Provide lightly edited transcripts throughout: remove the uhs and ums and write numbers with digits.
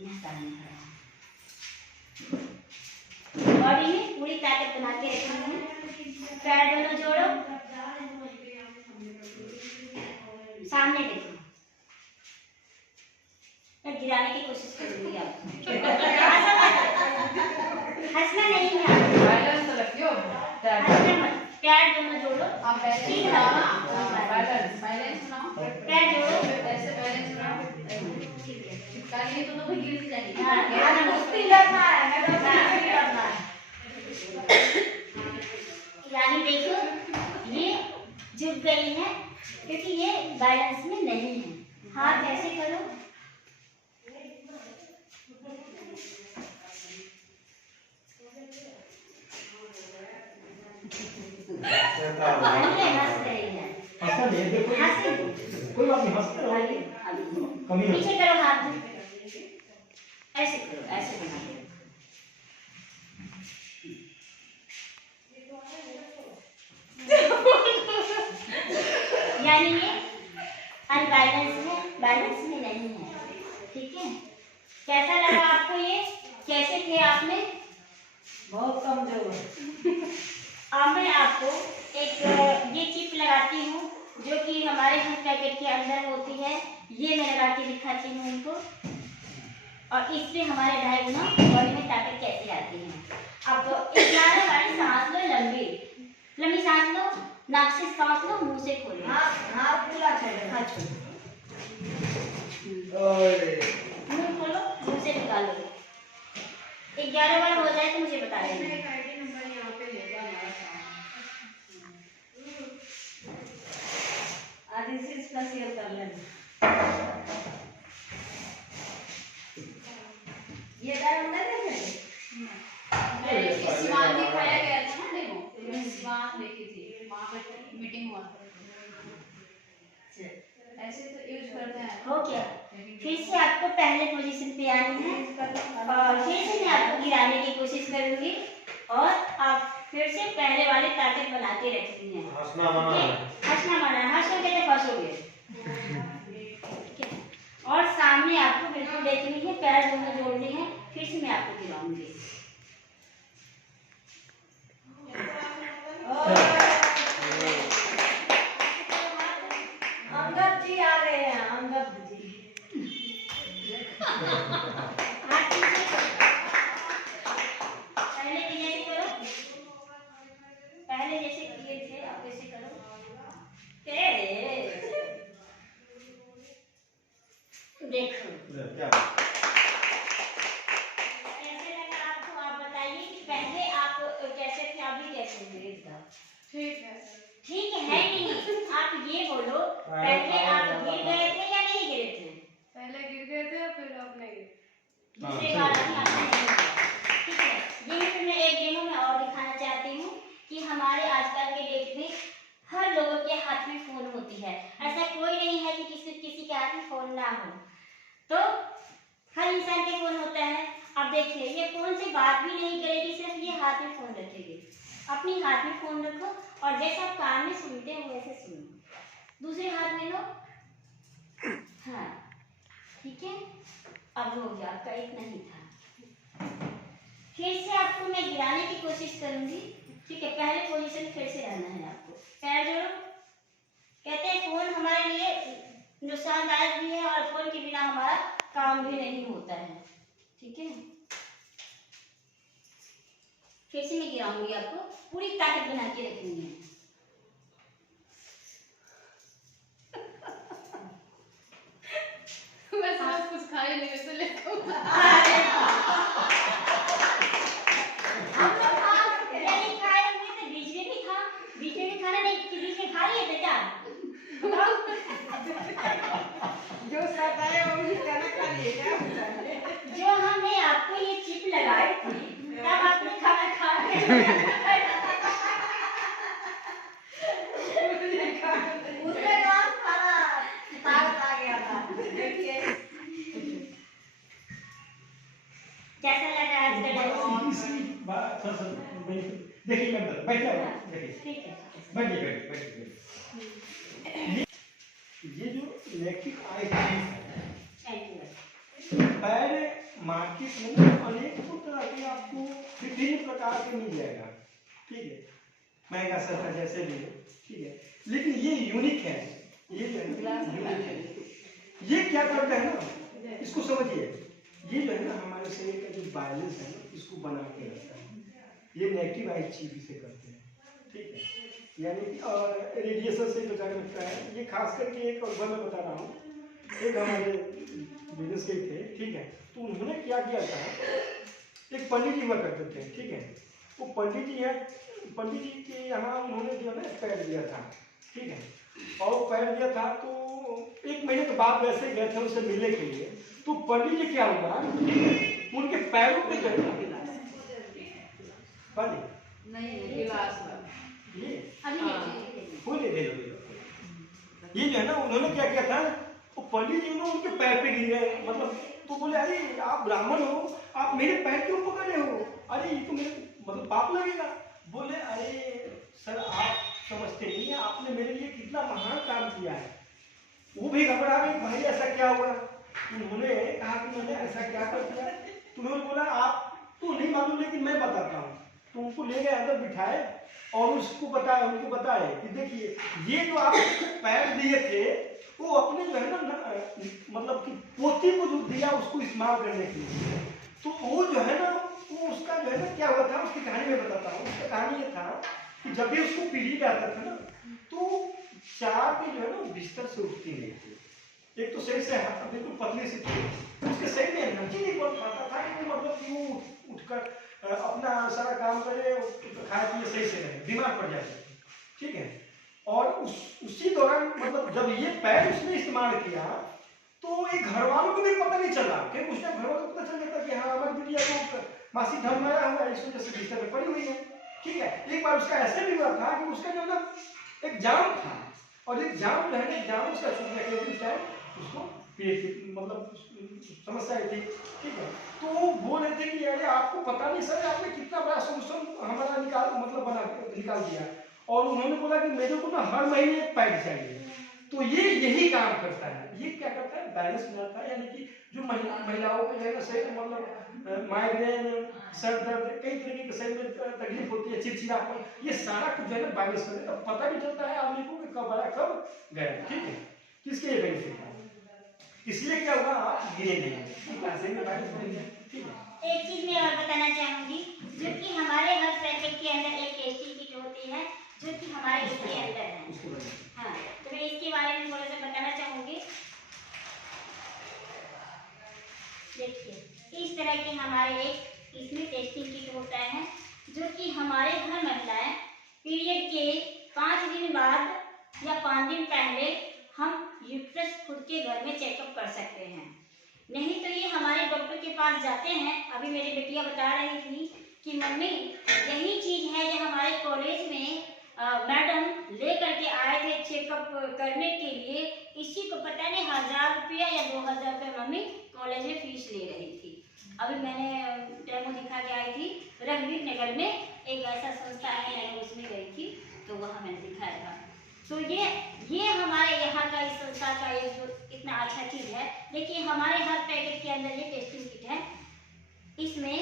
Body में पूरी ताकत बना के रखनी है। पैर दोनों जोड़ो, सामने देखो। मैं गिराने की कोशिश करूंगी आपको। हंसना नहीं है, बैलेंस तो रखियो। हंसना मत। पैर दोनों जोड़ो, बैलेंस ना पैर जोड़ो, ऐसे बैलेंस ना काली तो भाई गिर जाएगी। हां मुश्किल करना है, करना है। यानी देखो ये झुक गई है क्योंकि ये बैलेंस में नहीं है। हाथ ऐसे करो, हंस रही है। कोई बात नहीं, हंसते रहो। पीछे करो हाथ, ऐसे करो, ऐसे बना दो। यानी ये अनबैलेंस है, बैलेंस में नहीं है। ठीक है, कैसा लगा आपको ये? कैसे थे आपने? बहुत कमजोर। अब मैं आपको एक ये चिप लगाती हूँ जो कि हमारे हेल्थ पैकेट के अंदर होती है। ये मैं लगा के दिखाती हूँ उनको, और इससे हमारे ढाई गुना बॉडी में ताकत कैसे आती है। अब एक वाली सांस लो, लंबी लंबी सांस लो, नाक से सांस लो, मुंह से खोलो। हाथ खुला छोड़ो। हाँ छोड़ो, ओए मुंह खोलो, मुंह से निकालो। 11 बार हो जाए तो मुझे बता देना। शेयर कर लेना। ये डायग्राम नहीं देखे? शिवान दिखाया गया था ना, देखो शिवान देखी थी वहाँ पे मीटिंग हुआ। ऐसे तो यूज करते हैं। हो गया। फिर से आपको पहले पोजीशन पे आनी है और फिर से मैं आपको गिराने की कोशिश करूंगी और आप फिर से पहले वाली ताकत बना के रखनी है। हंसना मना है। हंसना मना है, हंसोगे तो फंसोगे। ठीक है, और सामने आपको बिल्कुल देखनी है, पैर दोनों जोड़ने हैं। फिर से मैं आपको गिराऊंगी। अंगद जी आ रहे हैं, अंगद जी। पहले जैसे करो, पहले जैसे किए थे आप वैसे करो। देखो क्या कैसे लगा आपको? आप बताइए कि पहले आप कैसे थे, अभी कैसे हैं एकदम? ठीक है। ठीक है नहीं, आप ये बोलो पहले आप गिर गए थे या नहीं गिरे थे? पहले गिर गए थे फिर अब नहीं गिरे। दूसरी बार अभी आपने नहीं गिरा। ठीक है, ये मैं एक डेमो में और दिखाना चाहती हूँ कि हमारे आजकल के डेट में हर लोगों के हाथ में फोन होती है। ऐसा कोई नहीं है कि किसी के हाथ में फोन ना हो, तो हर इंसान के फोन होता है। अब देखिए ये फोन से बात भी नहीं करेगी, सिर्फ ये हाथ में फोन रखेगी। अपनी हाथ में फोन रखो और जैसे आप कान में सुनते हो वैसे सुनो। दूसरे हाथ में लो, हाँ ठीक है। अब हो गया, आपका एक नहीं था। फिर से आपको मैं गिराने की कोशिश करूंगी। ठीक है, पहले पोजीशन फिर से रहना है आपको। पैर जोड़ो। कहते हैं फोन हमारे लिए नुकसानदायक भी है और फोन के बिना हमारा काम भी नहीं होता है। ठीक है, फिर से मैं गिराऊंगी, आपको पूरी ताकत बना के रखनी है। मैं समझ कुछ खा ही नहीं, वैसे लेको यही खाए हुए तो बीच में भी था, बीच में भी खाना नहीं कि बीच में खा लिए थे क्या? बताओ। जो सताए वो भी खाना खा लिए क्या? जो हमने आपको ये चिप लगाई थी तब आपने खाना खा लिया। उसमें काम खाना ताकत आ गया था। देखिए कैसा लगा आज का डांस? बात देखिए मैं बैठ जाओ, देखिए ठीक है, बैठिए। ये जो इलेक्ट्रिक आई थैंक यू। पैर मार्केट में अनेक तरह के आपको विभिन्न प्रकार के मिल जाएगा, ठीक है, महंगा सस्ता जैसे भी है, ठीक है, लेकिन ये यूनिक है, ये जो है यूनिक है। ये क्या करता है ना, इसको समझिए, ये जो है ना हमारे शरीर का जो बैलेंस है ना इसको बना के रखता है। ये नेगेटिव आई चीज इसे करते हैं, ठीक है, यानी कि रेडिएशन से बचा के रखता है। ये खास करके एक और मैं बता रहा हूँ, एक हमारे बिजनेस के थे, ठीक है, तो उन्होंने क्या किया था, एक पंडित जी हुआ करते थे, ठीक है, वो पंडित जी है, पंडित जी के यहाँ उन्होंने जो है ना पैर दिया था, ठीक है, और पैर दिया था तो 1 महीने के बाद वैसे गए थे उनसे मिलने के लिए, तो पंडित जी क्या हुआ, उनके पैरों पे जो है ना नहीं गिलास ये अभी ले लो, ये जो है ना उन्होंने क्या किया था, वो पंडित जी ने उनके पैर पे गिर गए, मतलब तो बोले अरे आप ब्राह्मण हो, आप मेरे पैर क्यों पकड़ रहे हो, अरे ये तो मेरे मतलब पाप लगेगा। बोले अरे सर आप समझते नहीं है, आपने मेरे लिए कितना महान काम किया है। वो भी घबरा गए, भाई ऐसा क्या हुआ। उन्होंने कहा कि मैंने ऐसा क्या कर दिया, तो उन्होंने बोला आप तो नहीं मालूम लेकिन मैं बताता हूँ। तो उनको ले गए अंदर बिठाए और उसको बताया, उनको बताए कि देखिए ये जो आप पैर दिए थे वो अपने जो है ना मतलब कि पोती को जो दिया उसको इस्तेमाल करने के लिए, तो वो जो है ना वो उसका जो है ना क्या हुआ था, उसकी कहानी में बताता हूँ। उसका कहानी ये था कि जब भी उसको पीढ़ी आता था ना तो चार के जो है ना बिस्तर से उठती नहीं थी, एक तो सही से बिल्कुल पतली सी थी, उसके सही में एनर्जी नहीं बन पाता था कि मतलब कि वो उठकर अपना सारा काम करे, खाए पिए सही से रहे, बीमार पड़ जाते थे, ठीक है। और उसी दौरान मतलब जब ये पैर उसने इस्तेमाल किया तो एक घर वालों को भी पता नहीं चला, कि उसने घर वालों को पता चल जाता कि हाँ हमारी बिटिया तो मासिक धर्म आया हुआ है, इस वजह से बिस्तर में पड़ी हुई है, ठीक है। एक बार उसका ऐसे भी हुआ था कि उसका जो ना एक जाम था और एक जाम जो है ना जाम उसका छूट गया, क्योंकि उस टाइम उसको पेट मतलब समस्या आई थी, ठीक है। तो वो बोल रहे थे कि अरे आपको पता नहीं सर आपने कितना बड़ा सोल्यूशन हमारा निकाल दिया। और उन्होंने बोला कि मेरे को ना हर महीने एक पैड चाहिए, तो ये यही काम करता है। ये क्या करता है, बैलेंस बनाता है, यानी कि जो महिलाओं को जो है ना सही मतलब माइग्रेन, सर दर्द, कई तरीके के शरीर में तकलीफ होती है, चिड़चिड़ापन, ये सारा कुछ जो है ना बैलेंस करने का पता भी चलता है आदमी को कि कब आया कब गया, ठीक है। किसके लिए बेनिफिट है, इसलिए क्या होगा आप गिरे नहीं, ठीक है। एक चीज मैं और बताना चाहूंगी, जो कि हमारे हर पैकेट के अंदर एक टेस्टिंग किट होती है जो कि हमारे इसके अंदर है। हाँ, तो मैं इसके बारे में थोड़ा सा बताना चाहूंगी। देखिए इस तरह के हमारे एक इसमें टेस्टिंग किट होता है जो कि हमारे हर महिलाएं पीरियड के 5 दिन बाद या 5 दिन पहले हम यूट्रस खुद के घर में चेकअप कर सकते हैं। नहीं तो ये हमारे डॉक्टर के पास जाते हैं। अभी मेरी बेटियां बता रही थी कि मम्मी यही चीज है जो हमारे कॉलेज में मैडम ले करके आए थे चेकअप करने के लिए, इसी को पता नहीं 1000 रुपया या 2000 रुपया मम्मी कॉलेज में फीस ले रही थी। अभी मैंने डेमो दिखा के आई थी, रघुवीर नगर में एक ऐसा संस्था है, मैंने उसमें गई थी तो वहाँ मैंने दिखाया था। तो ये हमारे यहाँ का इस संस्था का ये जो इतना अच्छा चीज है। देखिए हमारे हर पैकेट के अंदर ये टेस्टिंग किट है, इसमें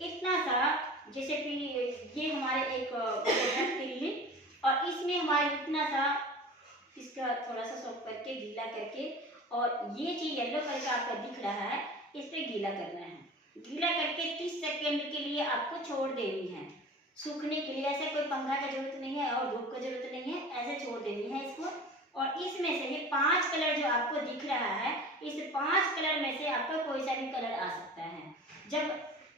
इतना सा जैसे कि ये हमारे एक पिरीलिन और इसमें हमारे इतना सा इसका थोड़ा सा सॉफ्ट करके गीला करके, और ये चीज येलो कलर का आपका दिख रहा है, इस पे गीला करना है। गीला करके 30 सेकेंड के लिए आपको छोड़ देनी है सूखने के लिए। ऐसे कोई पंखा का जरूरत नहीं है और धूप का जरूरत नहीं है, ऐसे छोड़ देनी है इसको। और इसमें से ये 5 कलर जो आपको दिख रहा है, इस 5 कलर में से आपका कोई सा भी कलर आ सकता है। जब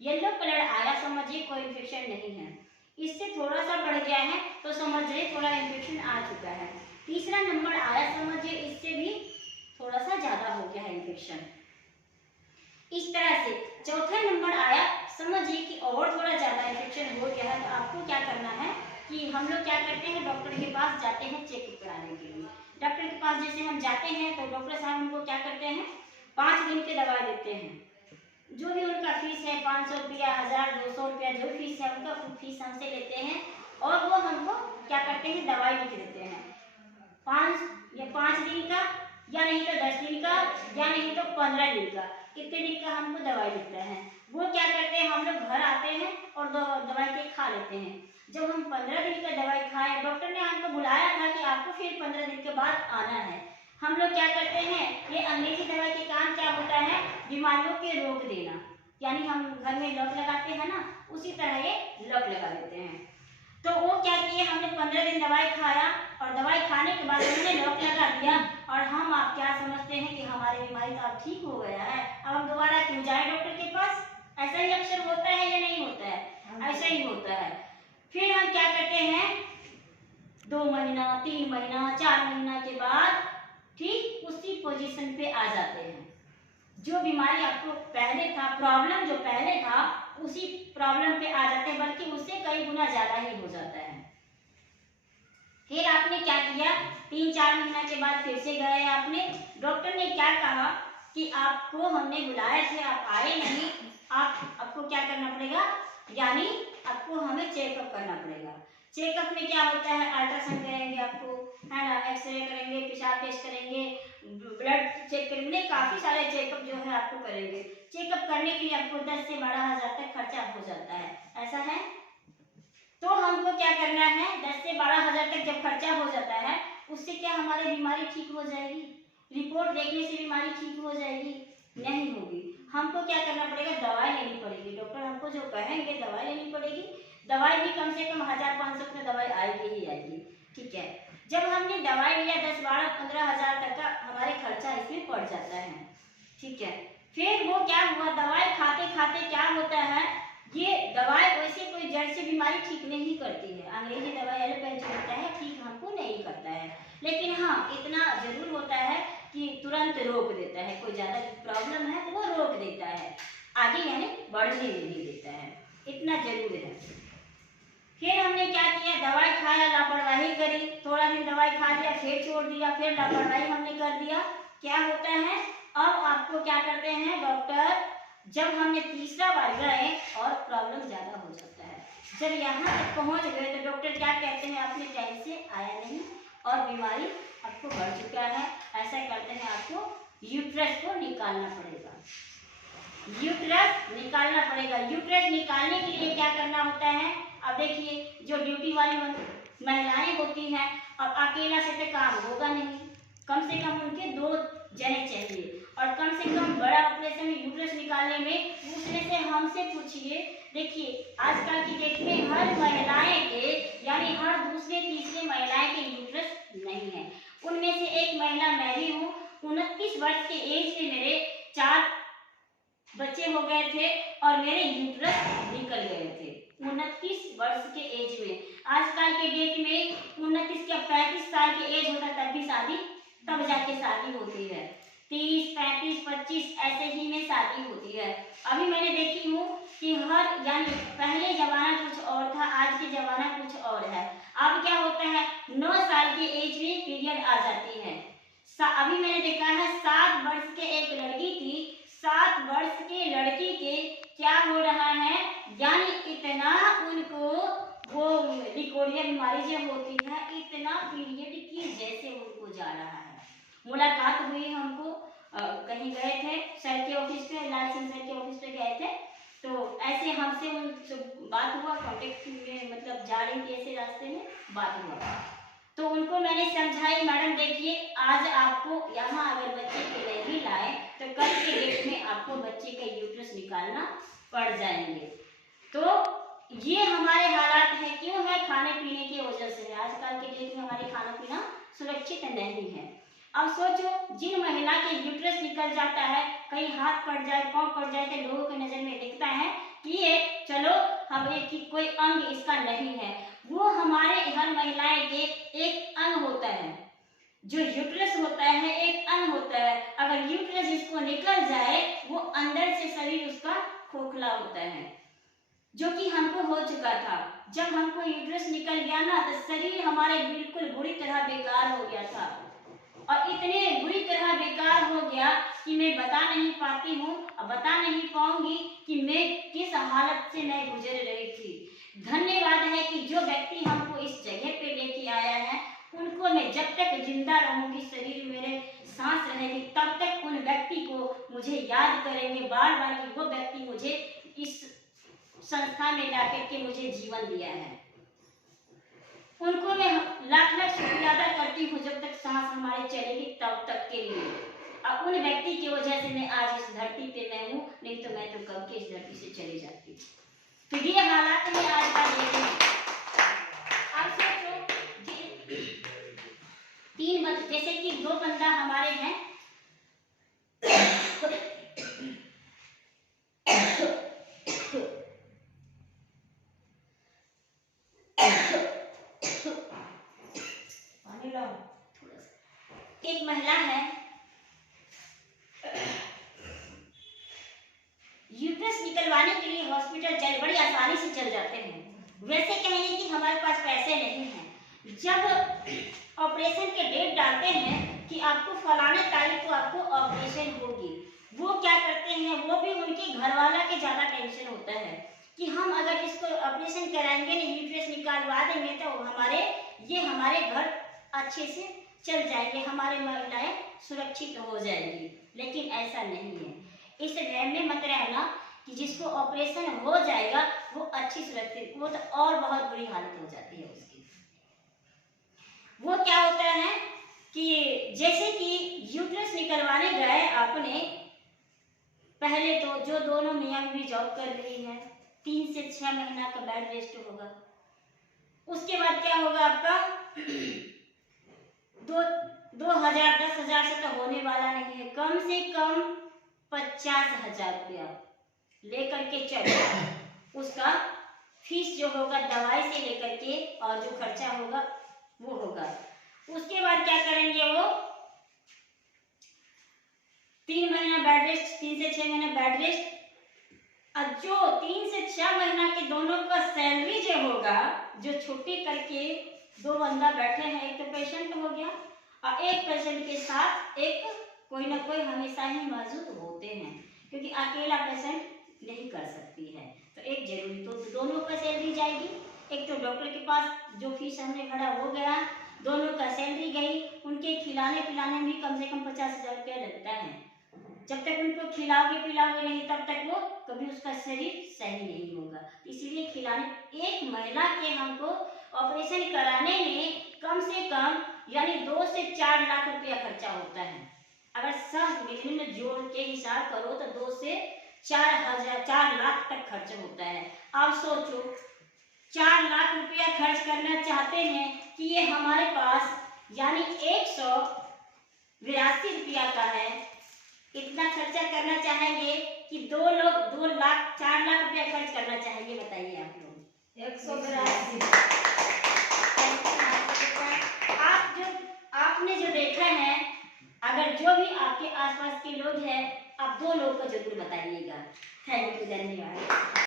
येलो कलर आया समझिए कोई इन्फेक्शन नहीं है, इससे थोड़ा सा बढ़ गया है तो समझिए थोड़ा इन्फेक्शन आ चुका है। तीसरा नंबर आया समझिए इससे भी थोड़ा सा ज्यादा हो गया है इन्फेक्शन। इस तरह से चौथा नंबर आया समझिए कि और थोड़ा ज्यादा इन्फेक्शन हो गया है, तो आपको क्या करना है कि हम लोग क्या करते हैं, डॉक्टर के पास जाते हैं चेकअप कराने के लिए। डॉक्टर के पास जैसे हम जाते हैं तो डॉक्टर साहब हमको क्या करते हैं, 5 दिन की दवा देते हैं। जो भी उनका फीस है 500 रुपया, 1000, 200 रुपया, जो फीस है उनका फीस हमसे लेते हैं और वो हमको क्या करते हैं दवाई लिख देते हैं। 5 दिन का या नहीं तो 10 दिन का, या नहीं तो 15 दिन का, कितने दिन का हमको दवाई लिखता है। वो क्या करते हैं, हम लोग घर आते हैं और दवाई के खा लेते हैं। जब हम 15 दिन का दवाई खाए, डॉक्टर ने हमको बुलाया था कि आपको फिर 15 दिन के बाद आना है। हम लोग क्या करते हैं, ये अंग्रेजी दवाई के काम क्या होता है, बीमारियों के रोक देना, यानी हम घर में लॉक लगाते हैं ना, उसी तरह ये लॉक लगा देते हैं। तो वो क्या किए, हमने 15 दिन दवाई खाया और दवाई खाने के बाद उन्होंने लॉक लगा दिया और हम आप क्या समझते हैं कि हमारी बीमारी तो अब ठीक हो गया है, अब हम दोबारा क्यों जाए डॉक्टर के पास। ऐसा ही अक्सर होता है या नहीं होता है, ऐसा ही होता है। फिर हम क्या करते हैं, 2 महीना 3 महीना 4 महीना के बाद ठीक उसी पोजीशन पे आ जाते हैं। जो बीमारी आपको पहले था, प्रॉब्लम जो पहले था, उसी प्रॉब्लम पे आ जाते हैं, बल्कि उससे कई गुना ज्यादा ही हो जाता है। फिर आपने क्या किया, 3-4 महीना के बाद फिर से गए आपने, डॉक्टर ने क्या कहा कि आपको हमने बुलाए थे, आप आए नहीं, आपको क्या करना पड़ेगा, यानी आपको हमें चेकअप करना पड़ेगा। चेकअप में क्या होता है, अल्ट्रासाउंड करेंगे आपको, है ना, एक्सरे करेंगे, पेशाब टेस्ट करेंगे, ब्लड चेक करेंगे, काफी सारे चेकअप जो है आपको करेंगे। चेकअप करने के लिए आपको 10 से 12 हजार तक खर्चा हो जाता है, ऐसा है। तो हमको क्या करना है, 10 से 12 हजार तक जब खर्चा हो जाता है, उससे क्या हमारी बीमारी ठीक हो जाएगी, रिपोर्ट देखने से बीमारी ठीक हो जाएगी, नहीं होगी। हमको क्या करना पड़ेगा, दवाई लेनी पड़ेगी। डॉक्टर हमको जो कहेंगे दवाई लेनी पड़ेगी, दवाई भी कम से कम 1500 में दवाई आएगी ही आएगी, ठीक है। जब हमने दवाई लिया 10, 12, 15 हजार तक का हमारे खर्चा इसमें पड़ जाता है, ठीक है। फिर वो क्या हुआ, दवाई खाते खाते क्या होता है, ये दवाई वैसे कोई जड़ से बीमारी ठीक नहीं करती है। अंग्रेजी दवाई एलोपैथी जो होता है ठीक हमको नहीं करता है, लेकिन हाँ इतना जरूर होता है कि तुरंत रोक देता है, कोई ज्यादा प्रॉब्लम है तो वो रोक देता है, आगे यानी बढ़ने नहीं देता है, इतना जरूर है। फिर हमने क्या किया, दवाई खाया, लापरवाही करी, थोड़ा दिन दवाई खा लिया, फिर छोड़ दिया, फिर लापरवाही हमने कर दिया। क्या होता है, अब आपको क्या करते हैं डॉक्टर, जब हमने तीसरा बार गए और प्रॉब्लम ज्यादा हो जाता है, जब यहाँ तक पहुँच गए तो डॉक्टर क्या कहते हैं, आपने टाइम से आया नहीं और बीमारी आपको बढ़ चुका है, ऐसा करते हैं आपको यूट्रस को निकालना पड़ेगा। यूट्रस निकालना पड़ेगा। यूट्रस निकालने के लिए क्या करना होता है, अब देखिए जो ड्यूटी वाली महिलाएं होती हैं, अब अकेला से तो काम होगा नहीं, कम से कम उनके 2 जने चाहिए, और कम से कम बड़ा ऑपरेशन में यूट्रस निकालने में दूसरे से हमसे पूछिए। देखिए आजकल की डेट में हर महिलाएं के, यानी हर दूसरे तीसरे महिलाएं के यूट्रस नहीं है। उनमें से एक महिला मैं भी हूँ। 29 वर्ष के एज में मेरे 4 बच्चे हो गए थे और मेरे यूट्रस निकल गए थे 29 वर्ष के एज में। आजकल के डेट में 29 या 35 साल के एज होता तब भी शादी, तब जाके शादी होती है। 30, 35, 25 ऐसे ही में शादी होती है। अभी मैंने देखी हूँ कि हर, यानी पहले जमाना कुछ और था, आज के जमाना कुछ और है। अब क्या होता है, 9 साल की एज में पीरियड आ जाती है। अभी मैंने देखा है 7 वर्ष के एक लड़की थी, 7 वर्ष के लड़की के क्या हो रहा है, यानी इतना उनको वो लिकोरिया बीमारी जो होती है, इतना पीरियड की जैसे उनको जा रहा है। मुलाकात हुई हमको, कहीं गए थे सर के ऑफिस पे, लाल सिंह सर के ऑफिस पे गए थे, तो ऐसे हमसे उनसे बात हुआ, कॉन्टेक्ट में, मतलब जा रही थी ऐसे रास्ते में बात हुआ, तो उनको मैंने समझाई, मैडम देखिए आज आपको यहाँ अगर बच्चे के नहीं लाए तो कल के डेट में आपको बच्चे का यूट्रस निकालना पड़ जाएंगे। तो ये हमारे हालात है, क्यों है, खाने पीने की वजह से है। आजकल के डेट में हमारे खाना पीना सुरक्षित नहीं है। अब सोचो, जिन महिला के यूट्रस निकल जाता है, कहीं हाथ पड़ जाए, पाँव पड़ जाए, तो लोगों की नजर में दिखता है कि ये चलो हमें कि कोई अंग इसका नहीं है। वो हमारे हर महिलाएं के एक अंग होता है, जो यूट्रस होता है एक अंग होता है। अगर यूट्रस इसको निकल जाए, वो अंदर से शरीर उसका खोखला होता है, जो कि हमको हो चुका था। जब हमको यूट्रस निकल गया ना, तो शरीर हमारे बिल्कुल बुरी तरह बेकार हो गया था, और इतने बुरी तरह बेकार हो गया कि मैं बता नहीं पाती हूँ, और बता नहीं पाऊंगी कि मैं किस हालत से मैं गुजर रही थी। धन्यवाद है कि जो व्यक्ति हमको इस जगह पे लेके आया है, उनको मैं जब तक जिंदा रहूंगी, शरीर मेरे सांस रहेगी, तब तक उन व्यक्ति को मुझे याद करेंगे बार बार कि वो व्यक्ति मुझे इस संस्था में लाकर के मुझे जीवन दिया है। उनको मैं लाख लाख शुक्रिया अदा करती हूँ जब तक सांस हमारी चलेगी तब तक के लिए। और उन व्यक्ति की वजह से मैं आज इस धरती पे मैं हूँ, नहीं तो मैं तो कब के इस धरती से चली जाती। तो ये हालात में आज का देख आप सोचो तीन बंद, जैसे कि दो बंदा हमारे हैं पानी लाओ थोड़ा सा। एक महिला है, यूट्रस निकलवाने के लिए हॉस्पिटल चल बड़ी आसानी से चल जाते हैं। वैसे कहेंगे कि हमारे पास पैसे नहीं हैं। जब ऑपरेशन के डेट डालते हैं कि आपको फलाने तारीख को आपको ऑपरेशन होगी, वो क्या करते हैं, वो भी उनके घर वाला के ज़्यादा टेंशन होता है कि हम अगर इसको ऑपरेशन कराएंगे नहीं, यूट्रस निकालवा देंगे तो हमारे घर अच्छे से चल जाएंगे, हमारे महिलाएं सुरक्षित हो जाएंगी। लेकिन ऐसा नहीं है। इस वहम में मत रहना कि जिसको ऑपरेशन हो जाएगा वो अच्छी सुरक्षित, वो तो और बहुत बुरी हालत हो जाती है उसकी। वो क्या होता है कि जैसे कि यूट्रस निकलवाने गए आपने, पहले तो जो दोनों मियां भी जॉब कर रही है 3 से 6 महीना का बेड रेस्ट होगा। उसके बाद क्या होगा आपका 2,000 10,000 से तो होने वाला नहीं है, कम से कम 50,000 रुपया लेकर के चलो। उसका फीस जो होगा दवाई से लेकर के और जो खर्चा होगा वो होगा। उसके बाद क्या करेंगे वो 3 महीना बेड रेस्ट, 3 से 6 महीना बेड रेस्ट। और जो 3 से 6 महीना के दोनों का सैलरी जो होगा, जो छुट्टी करके 2 बंदा बैठे हैं, एक तो पेशेंट हो गया और एक पेशेंट के साथ एक कोई ना कोई हमेशा ही मौजूद होते हैं, क्योंकि अकेला पेशेंट नहीं कर सकती है। तो एक जरूरी, तो दोनों का सैलरी जाएगी। एक तो डॉक्टर के पास जो फीस हमने भरा वो गया, दोनों का सैलरी गई। उनके खिलाने पिलाने में भी कम से कम 50,000 रुपया लगता है। जब तक उनको खिलाओगे पिलाओगे नहीं तब तक वो कभी उसका शरीर सही नहीं होगा। इसीलिए खिलाने, एक महिला के हमको ऑपरेशन कराने में कम से कम यानी 2 से 4 लाख रुपया खर्चा होता है। अगर सब मिलियन जोड़ के हिसाब करो तो 2 से 4 लाख तक खर्च होता है। आप सोचो 4 लाख रुपया खर्च करना चाहते हैं कि ये हमारे पास यानी 182 रुपया का है, इतना खर्चा करना चाहेंगे कि 2 लाख 4 लाख रुपया खर्च करना चाहेंगे, बताइए आप लोग। 182। आपने जो देखा है, अगर जो भी आपके आसपास के लोग हैं, आप 2 लोग को जरूर बताइएगा। थैंक यू, धन्यवाद।